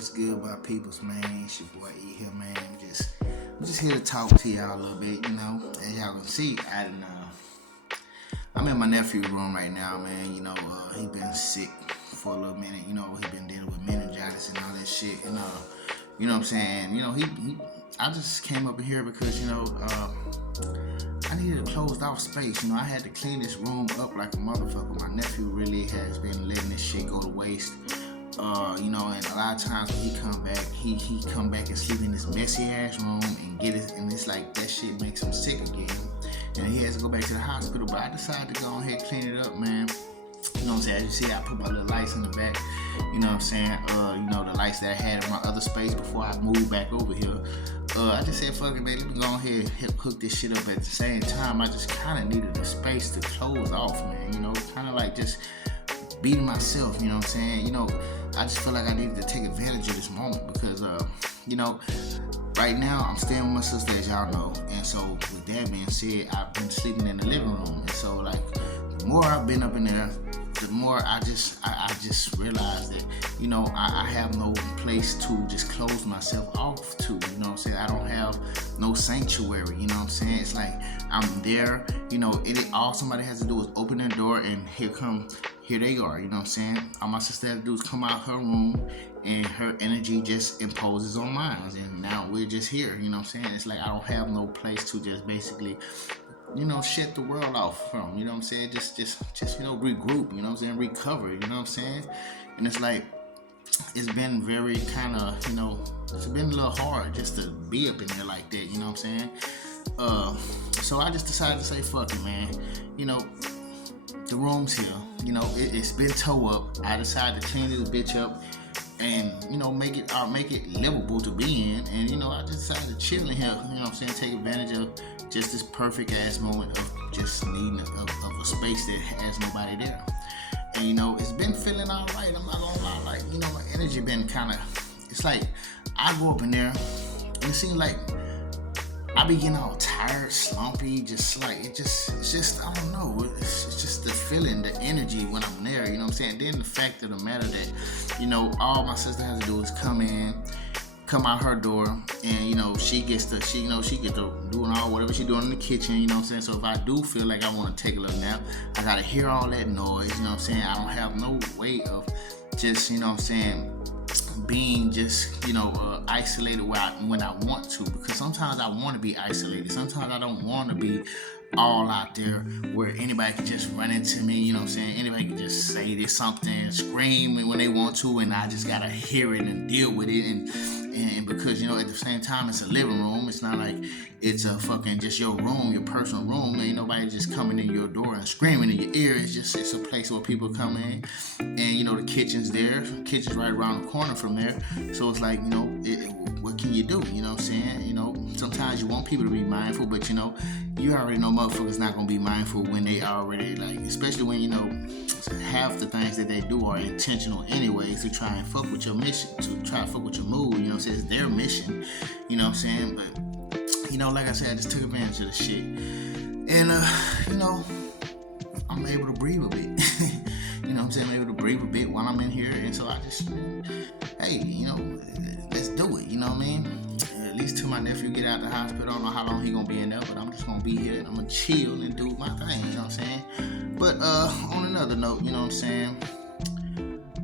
What's good, my peoples, man? It's your boy E here, man. I'm just here to talk to y'all a little bit, As y'all can see, I'm in my nephew's room right now, man. He been sick for a little minute. He been dealing with meningitis and all that shit. And you know what I'm saying? I just came up in here because I needed a closed off space. I had to clean this room up like a motherfucker. My nephew really has been letting this shit go to waste. And a lot of times when he come back and sleep in this messy ass room and and it's like that shit makes him sick again. And he has to go back to the hospital. But I decided to go ahead and clean it up, man. You know what I'm saying? As you see, I put my little lights in the back. You know what I'm saying? The lights that I had in my other space before I moved back over here. I just said, fuck it, man. Let me go ahead and hook this shit up. At the same time, I just kind of needed a space to close off, man. Kind of like just beating myself, you know what I'm saying? I just feel like I needed to take advantage of this moment because, right now I'm staying with my sister, as y'all know. And so with that being said, I've been sleeping in the living room. And so the more I've been up in there, the more I just realized that, I have no place to just close myself off to, you know what I'm saying? I don't have no sanctuary, you know what I'm saying? It's like I'm there, all somebody has to do is open their door and here they are, you know what I'm saying? All my sister has to do is come out her room and her energy just imposes on mine. And now we're just here, you know what I'm saying? It's like I don't have no place to just basically shut the world off from, you know what I'm saying? Just regroup, you know what I'm saying? Recover, you know what I'm saying? And it's like, it's been very kind of, it's been a little hard just to be up in there like that, you know what I'm saying? So I just decided to say, fuck it, man. The room's here, it's been tore up. I decided to clean this bitch up and, make it livable to be in. And, I just decided to chill in here, you know what I'm saying? Take advantage of just this perfect ass moment of just needing of a space that has nobody there. And it's been feeling all right. I'm not gonna lie, my energy been kind of. It's like I go up in there, and it seems like I be getting all tired, slumpy, just like it's just I don't know. It's just the feeling, the energy when I'm there. You know what I'm saying? Then the fact of the matter that all my sister has to do is come out her door, and she gets to doing all whatever she doing in the kitchen, you know what I'm saying? So if I do feel like I want to take a little nap, I gotta hear all that noise, you know what I'm saying? I don't have no way of just, you know what I'm saying, being just, isolated when I want to, because sometimes I want to be isolated. Sometimes I don't want to be all out there where anybody can just run into me, you know what I'm saying? Anybody can just say this something, scream when they want to, and I just gotta hear it and deal with it. And because, at the same time, it's a living room. It's not like it's a fucking just your room, your personal room. Ain't nobody just coming in your door and screaming in your ear. It's a place where people come in, and the kitchen's there. The kitchen's right around the corner from there. So it's like, what can you do? You know what I'm saying? Sometimes you want people to be mindful, but you already know motherfuckers not gonna be mindful when they already especially when half the things that they do are intentional anyways to try and fuck with your mission, to try and fuck with your mood. You know what I'm saying? It's their mission. You know what I'm saying? But like I said, I just took advantage of the shit, and I'm able to breathe a bit. You know what I'm saying? I'm able to breathe a bit while I'm in here, and so I just, hey, let's do it. You know what I mean? At least till my nephew get out the hospital. I don't know how long he gonna be in there, but I'm just gonna be here and I'm gonna chill and do my thing. You know what I'm saying? But on another note, you know what I'm saying?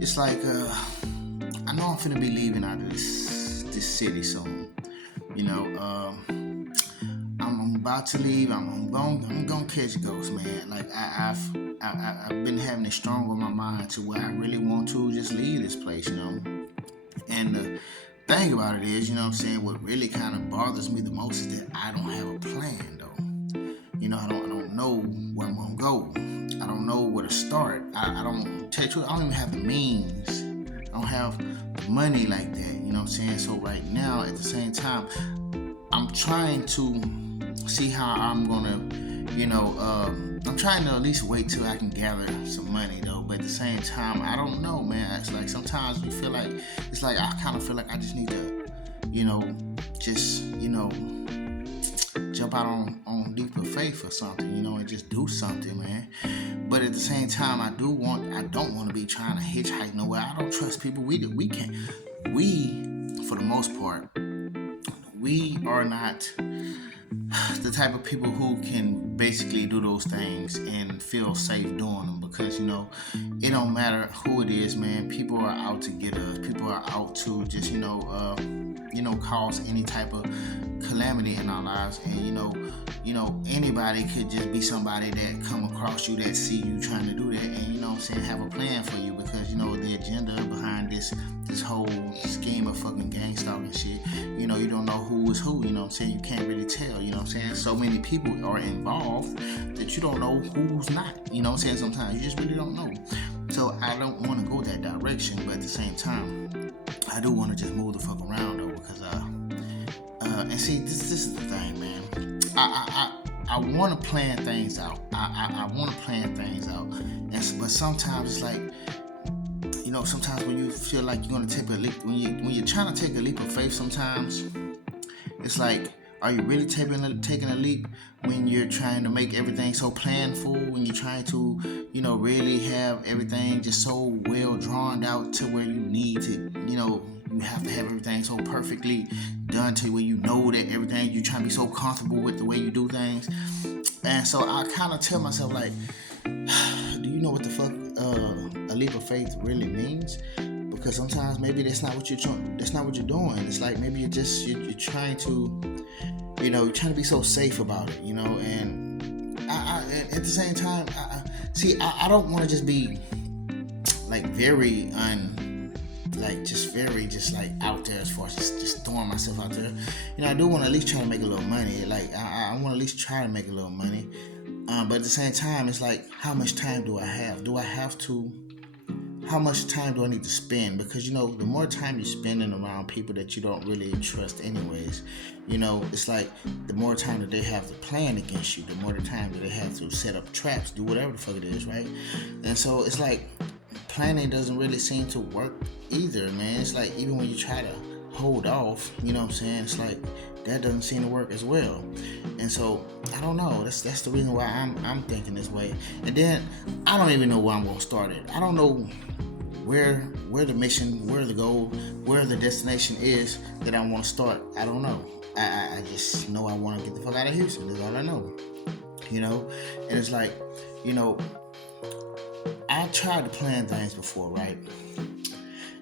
It's like I know I'm finna be leaving out of this city soon. I'm about to leave. I'm gonna catch ghosts, man. Like I've been having it strong on my mind to where I really want to just leave this place, And the thing about it is, you know what I'm saying, what really kind of bothers me the most is that I don't have a plan, though. I don't know where I'm gonna go. I don't know where to start. I don't tell you the truth, I don't even have the means. I don't have money like that, you know what I'm saying? So right now, at the same time, I'm trying to see how I'm gonna, I'm trying to at least wait till I can gather some money, though. But at the same time, I don't know, man. It's like sometimes you feel like, it's like I kind of feel like I just need to, jump out on leap of faith or something, and just do something, man. But at the same time, I don't want to be trying to hitchhike nowhere. I don't trust people. We we, for the most part, we are not the type of people who can basically do those things and feel safe doing them, because it don't matter who it is, man. People are out to get us. People are out to just cause any type of calamity in our lives. And anybody could just be somebody that come across you that see you trying to do that, and have a plan for you, because the agenda behind this whole scheme of fucking gang stalking shit, you don't know who is who. You can't really tell. So many people are involved that you don't know who's not. Sometimes you just really don't know. So I don't want to go that direction, but at the same time, I do want to just move the fuck around though, because and see, this is the thing, man. I want to plan things out. I want to plan things out, but sometimes it's like, sometimes when you feel like you're gonna take a leap, when you're trying to take a leap of faith, sometimes it's like, are you really taking a leap when you're trying to make everything so planful? When you're trying to, really have everything just so well drawn out to where you need to, you have to have everything so perfectly done to where that everything, you're trying to be so comfortable with the way you do things. And so I kind of tell myself, like, do you know what the fuck a leap of faith really means? Because sometimes maybe that's not what you're doing. It's like maybe you're trying to, you're trying to be so safe about it, and I at the same time, I don't want to just be like very out there, as far as just throwing myself out there. I do want to at least try to make a little money. Like I want to at least try to make a little money. But at the same time, it's like, how much time do I have? How much time do I need to spend? Because, the more time you're spending around people that you don't really trust anyways, it's like the more time that they have to plan against you, the more the time that they have to set up traps, do whatever the fuck it is, right? And so it's like planning doesn't really seem to work either, man. It's like even when you try to hold off, it's like that doesn't seem to work as well. And so I don't know. That's the reason why I'm thinking this way. And then I don't even know where I'm gonna start it. I don't know where the mission, where the goal, where the destination is that I want to start. I don't know. I just know I want to get the fuck out of Houston. That's all I know. And it's like, I tried to plan things before, right?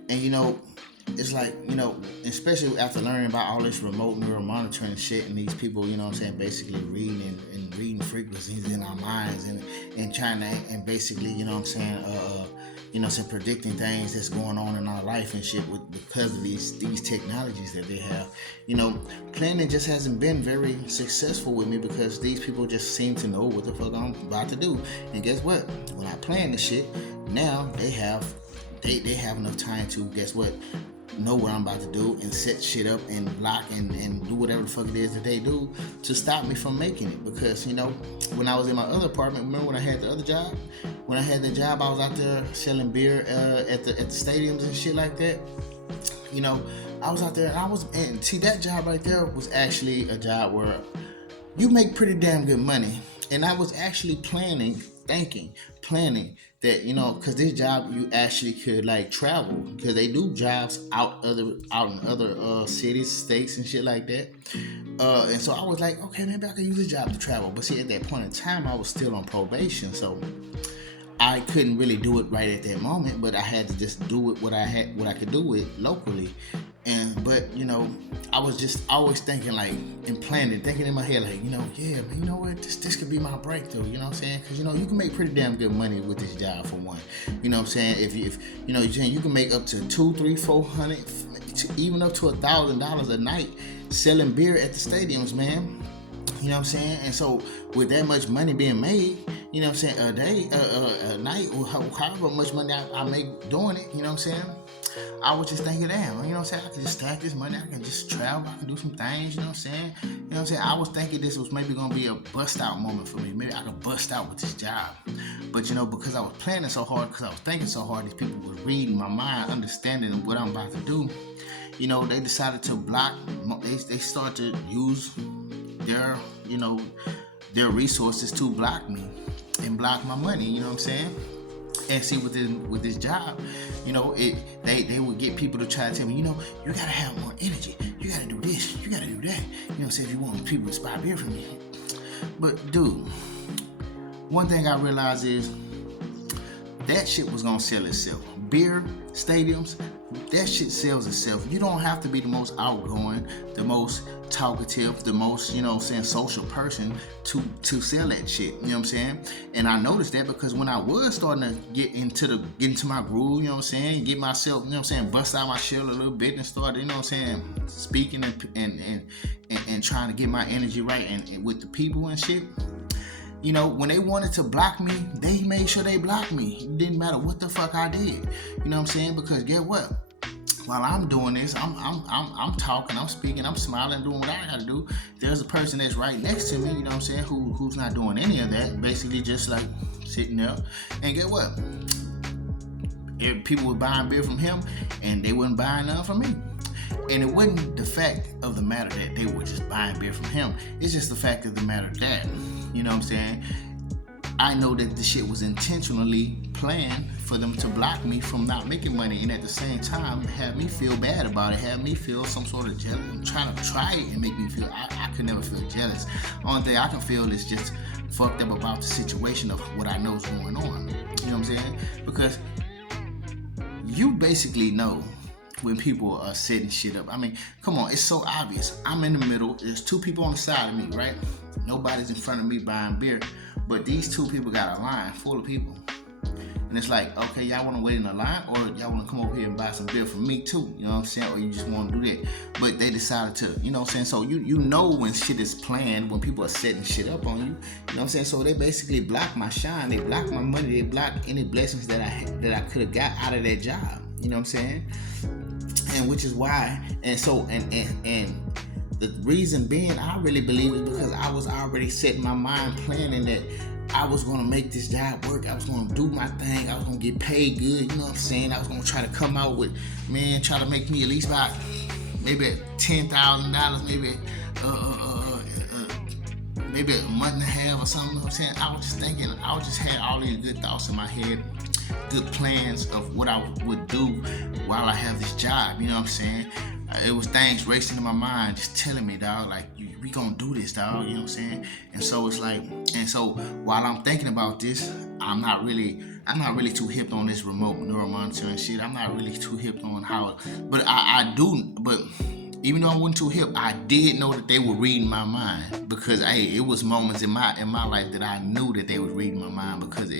And it's like, especially after learning about all this remote neural monitoring and shit, and these people, basically reading frequencies in our minds and trying to, and basically, predicting things that's going on in our life and shit because of these technologies that they have. Planning just hasn't been very successful with me, because these people just seem to know what the fuck I'm about to do. And guess what? When I plan this shit, now they have enough time to, guess what, know what I'm about to do and set shit up and block and do whatever the fuck it is that they do to stop me from making it. Because when I was in my other apartment, remember when I had the other job? When I had the job, I was out there selling beer at the stadiums and shit like that. I was out there and see, that job right there was actually a job where you make pretty damn good money. And I was actually planning that, because this job you actually could like travel, because they do jobs out in other cities, states and shit like that. And so I was like, okay, maybe I could use this job to travel. But see, at that point in time, I was still on probation, so I couldn't really do it right at that moment. But I had to just do it what I could do it locally. But I was just always thinking like, and planning, thinking in my head like, yeah, man, you know what, this could be my breakthrough. You know what I'm saying? Because you can make pretty damn good money with this job, for one. You know what I'm saying? If you can make up to $200, $300, $400, even up to $1,000 a night selling beer at the stadiums, man. You know what I'm saying? And so with that much money being made, you know what I'm saying, a day, a night, or however much money I make doing it, you know what I'm saying? I was just thinking, damn, you know what I'm saying? I can just stack this money, I can just travel, I can do some things, you know what I'm saying? You know what I'm saying? I was thinking this was maybe gonna be a bust out moment for me. Maybe I could bust out with this job. But because I was planning so hard, because I was thinking so hard, these people were reading my mind, understanding what I'm about to do. They decided to block, they started to use their resources to block me and block my money, you know what I'm saying? And see, with this job, you know, they would get people to try to tell me, you know, you gotta have more energy. You gotta do this. You gotta do that. You know, say if you want people to buy beer from you. But dude, one thing I realized is that shit was gonna sell itself. Beer, stadiums, that shit sells itself. You don't have to be the most outgoing, the most talkative, the most, you know what I'm saying, social person to sell that shit. You know what I'm saying? And I noticed that because when I was starting to get into my groove, you know what I'm saying, get myself, you know what I'm saying, bust out my shell a little bit and start, you know what I'm saying, speaking and trying to get my energy right and with the people and shit. You know, when they wanted to block me, they made sure they blocked me. It didn't matter what the fuck I did. You know what I'm saying? Because get what? While I'm doing this, I'm talking, I'm speaking, I'm smiling, doing what I gotta do. There's a person that's right next to me, you know what I'm saying, who's not doing any of that, basically just like sitting there. And get what? People were buying beer from him, and they wasn't buying none from me. And it wasn't the fact of the matter that they were just buying beer from him. It's just the fact of the matter that, you know what I'm saying, I know that the shit was intentionally planned for them to block me from not making money, and at the same time have me feel bad about it, have me feel some sort of jealous. I'm trying to try it and make me feel, I could never feel jealous. Only thing I can feel is just fucked up about the situation of what I know is going on. You know what I'm saying? Because you basically know when people are setting shit up. I mean, come on, it's so obvious. I'm in the middle. There's two people on the side of me, right? Nobody's in front of me buying beer, but these two people got a line full of people. And it's like, okay, y'all want to wait in a line, or y'all want to come over here and buy some beer from me too, you know what I'm saying? Or you just want to do that. But they decided to, you know what I'm saying? So you know when shit is planned, when people are setting shit up on you, you know what I'm saying? So they basically block my shine, they block my money, they block any blessings that I could have got out of that job, you know what I'm saying? And which is why, and the reason being, I really believe, is because I was already setting my mind planning that I was going to make this job work. I was going to do my thing. I was going to get paid good. You know what I'm saying? I was going to try to come out with, try to make me at least about maybe $10,000, maybe a month and a half or something. You know what I'm saying? I was just thinking, I just had all these good thoughts in my head, good plans of what I would do while I have this job. You know what I'm saying? It was things racing in my mind, just telling me, dog, like, we gonna do this, dog, you know what I'm saying? And so it's like, and so while I'm thinking about this, I'm not really too hip on this remote neuromonitoring shit. I'm not really too hip on how, but but even though I wasn't too hip, I did know that they were reading my mind, because it was moments in my life that I knew that they were reading my mind, because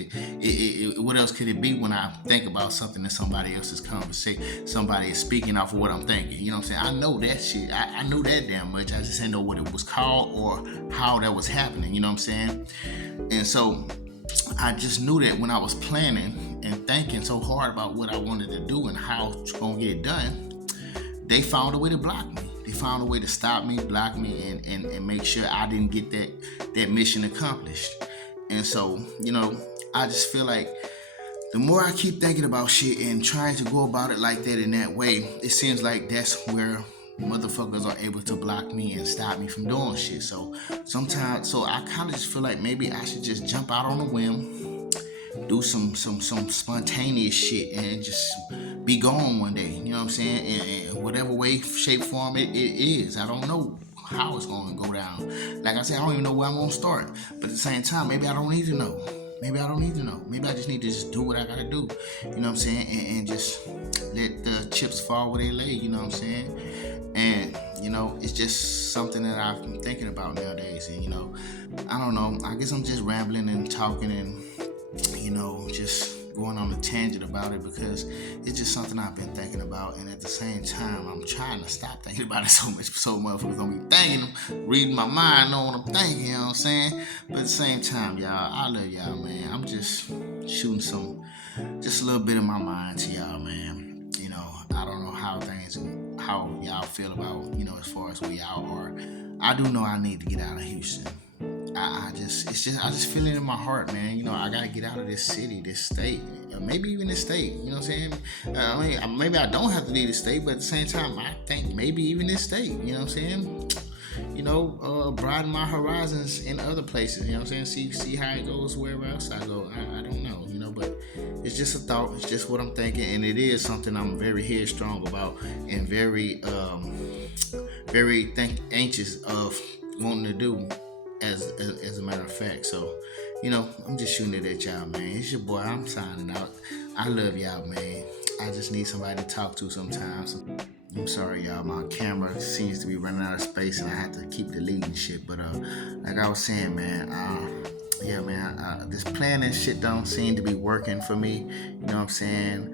what else could it be when I think about something that somebody else is conversating, somebody is speaking off of what I'm thinking, you know what I'm saying? I know that shit, I knew that damn much, I just didn't know what it was called or how that was happening, you know what I'm saying? And so I just knew that when I was planning and thinking so hard about what I wanted to do and how it's gonna get it done, they found a way to block me. They found a way to stop me, block me, and make sure I didn't get that mission accomplished. And so, you know, I just feel like the more I keep thinking about shit and trying to go about it like that in that way, it seems like that's where motherfuckers are able to block me and stop me from doing shit. So sometimes, I kind of just feel like maybe I should just jump out on a whim, do some spontaneous shit, and just be gone one day, you know what I'm saying? And whatever way, shape, form it is. I don't know how it's going to go down. Like I said, I don't even know where I'm going to start. But at the same time, maybe I don't need to know. Maybe I don't need to know. Maybe I just need to just do what I got to do, you know what I'm saying? And just let the chips fall where they lay, you know what I'm saying? And, you know, it's just something that I've been thinking about nowadays. And, you know, I don't know. I guess I'm just rambling and talking and, you know, just going on a tangent about it, because it's just something I've been thinking about, and at the same time I'm trying to stop thinking about it so motherfuckers don't be thinking, reading my mind, know what I'm thinking, you know what I'm saying? But at the same time, y'all, I love y'all, man. I'm just shooting just a little bit of my mind to y'all, man. You know, I don't know how y'all feel about, you know, as far as where y'all are. I do know I need to get out of Houston. I just feel it in my heart, man. You know, I gotta get out of this city, this state, maybe even this state. You know what I'm saying? Maybe I don't have to leave the state, but at the same time, I think maybe even this state. You know what I'm saying? You know, broaden my horizons in other places. You know what I'm saying? See how it goes wherever else I go. I don't know. You know, but it's just a thought. It's just what I'm thinking, and it is something I'm very headstrong about and very anxious of wanting to do. As a matter of fact, so I'm just shooting it at y'all, man. It's your boy. I'm signing out. I love y'all, man. I just need somebody to talk to sometimes. I'm sorry, y'all. My camera seems to be running out of space, and I have to keep deleting shit. But like I was saying, man, yeah, man, this planning shit don't seem to be working for me. You know what I'm saying?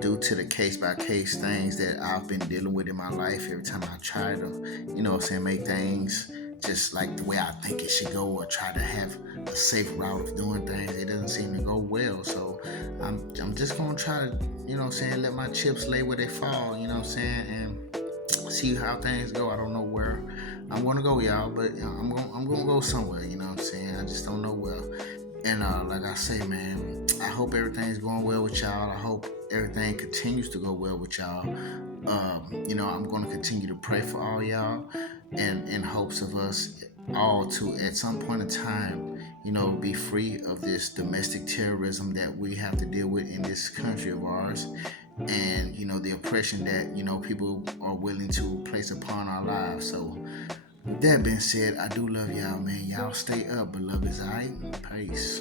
Due to the case by case things that I've been dealing with in my life, every time I try to, make things just like the way I think it should go, or try to have a safe route of doing things, it doesn't seem to go well. So I'm just gonna try to, let my chips lay where they fall, and see how things go. I don't know where I'm gonna go, y'all, but I'm gonna go somewhere, I just don't know where. And like I say, man, I hope everything's going well with y'all. I hope everything continues to go well with y'all. I'm going to continue to pray for all y'all, and in hopes of us all to, at some point in time, be free of this domestic terrorism that we have to deal with in this country of ours, and the oppression that people are willing to place upon our lives. So with that being said, I do love y'all, man. Y'all stay up, but love is alright. Peace.